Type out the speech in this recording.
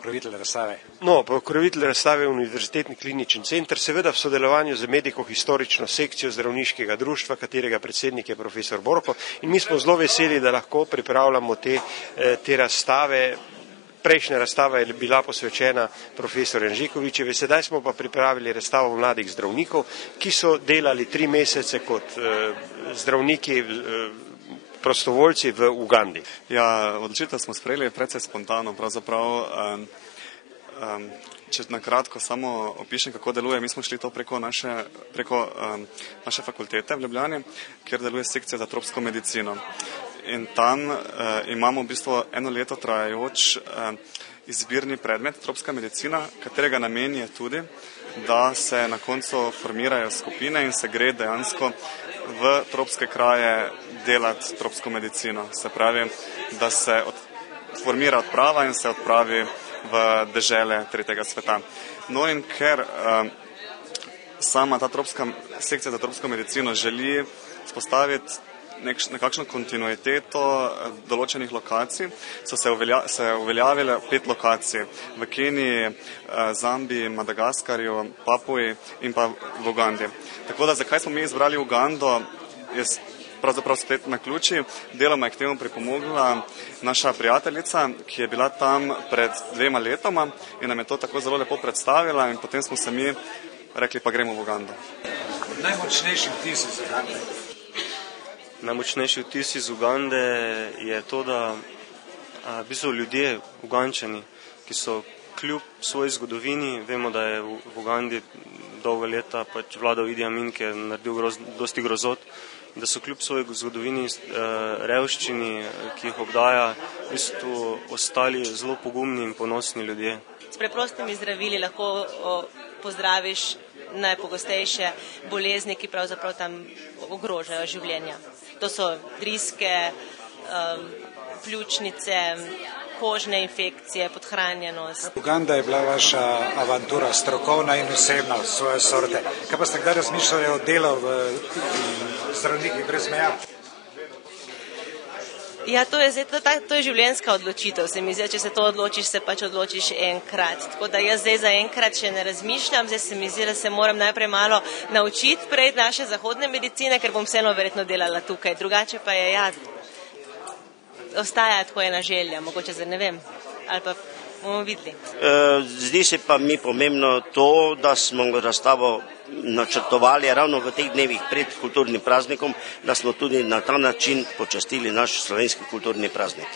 pokrovitelj razstave? No, pokrovitelj razstave je Univerzitetni klinični center, seveda v sodelovanju z mediko-historično sekcijo zdravniškega društva, katerega predsednik je profesor Borko, in mi smo zelo veseli, da lahko pripravljamo te razstave. Prejšnja razstava je bila posvečena profesorju Anžekovičevi, sedaj smo pa pripravili razstavo mladih zdravnikov, ki so delali 3 mesece kot zdravniki prostovoljci v Ugandi. Ja, odločitev smo sprejeli precej spontano, pravzaprav, če na kratko samo opišem, kako deluje. Mi smo šli to preko naše fakultete v Ljubljani, kjer deluje sekcija za tropsko medicino. In tam imamo v bistvu 1 leto trajajoč izbirni predmet tropska medicina, katerega namen je tudi, da se na koncu formirajo skupine in se gre dejansko v tropske kraje delati tropsko medicino. Se pravi, da se formira odprava in se odpravi v dežele tretjega sveta. No in ker sama ta sekcija za tropsko medicino želi spostaviti nekakšno kontinuiteto določenih lokacij, so se uveljavile 5 lokacij v Keniji, Zambiji, Madagaskarju, Papuji in pa v Ugandi. Tako da zakaj smo mi izbrali Ugando, je pravzaprav splet na ključi. Deloma je k temu pripomogla naša prijateljica, ki je bila tam pred 2 letoma in nam je to tako zelo lepo predstavila in potem smo se mi rekli, pa gremo v Ugando. Najmočnejši vtis iz Ugande? Najmočnejši vtis iz Ugande je to, da v bistvu ljudje, Ugančani, ki so kljub svoji zgodovini, vemo, da je v Ugandi dolga leta vladal Idi Amin, ki je naredil dosti grozot, da so kljub svoji zgodovini revščini, ki jih obdaja, v bistvu ostali zelo pogumni in ponosni ljudje. S preprostimi zdravili lahko pozdraviš najpogostejše bolezni, ki pravzaprav tam ogrožajo življenja. To so driske, pljučnice, kožne infekcije, podhranjenost. Uganda je bila vaša avantura, strokovna in osebna v svoje sorte. Kaj pa ste kdaj razmišljali o delu v Zdravniki brez meja? Ja, to je življenjska odločitev, se mi zdi, če se to odločiš, se pač odločiš enkrat. Tako da jaz zdaj zaenkrat še ne razmišljam, zdaj se mi zdi, da se moram najprej malo naučiti prej naše zahodne medicine, ker bom vseeno verjetno delala tukaj. Drugače pa je ostaja tako ena želja, mogoče zdaj ne vem, ali pa bomo videli. Zdi se pa mi pomembno to, da smo razstavo načrtovali ravno v teh dnevih pred kulturnim praznikom, da smo tudi na ta način počastili naš slovenski kulturni praznik.